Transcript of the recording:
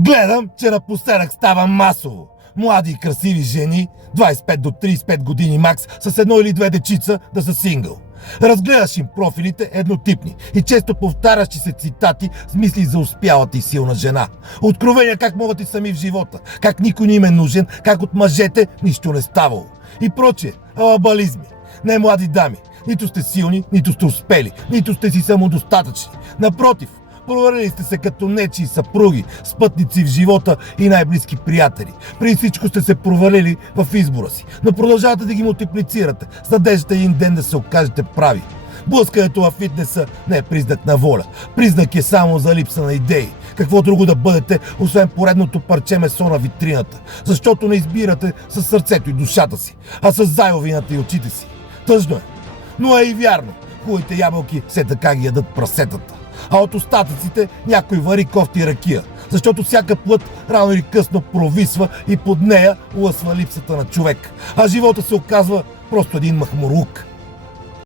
Гледам, че напоследък става масово. Млади и красиви жени, 25 до 35 години макс, с едно или две дечица да са сингъл. Разгледаш им профилите еднотипни и често повтарящи се цитати с мисли за успялата и силна жена. Откровения как могат и сами в живота, как никой не им е нужен, как от мъжете нищо не ставало. И прочее, алабализми. Не, млади дами, нито сте силни, нито сте успели, нито сте си самодостатъчни. Напротив, провалили сте се като нечии съпруги, спътници в живота и най-близки приятели. Преди всичко сте се провалили в избора си, но продължавате да ги мултиплицирате с надеждата един ден да се окажете прави. Блъскането във фитнеса не е признак на воля. Признак е само за липса на идеи. Какво друго да бъдете, освен поредното парче месо на витрината, защото не избирате със сърцето и душата си, а с зайовината и очите си. Тъжно е, но е и вярно. Хубавите ябълки все така ги ядат прасетата. А от остатъците някой вари кофти ракия, защото всяка плът рано или късно провисва и под нея лъсва липсата на човек, а живота се оказва просто един махмурлук.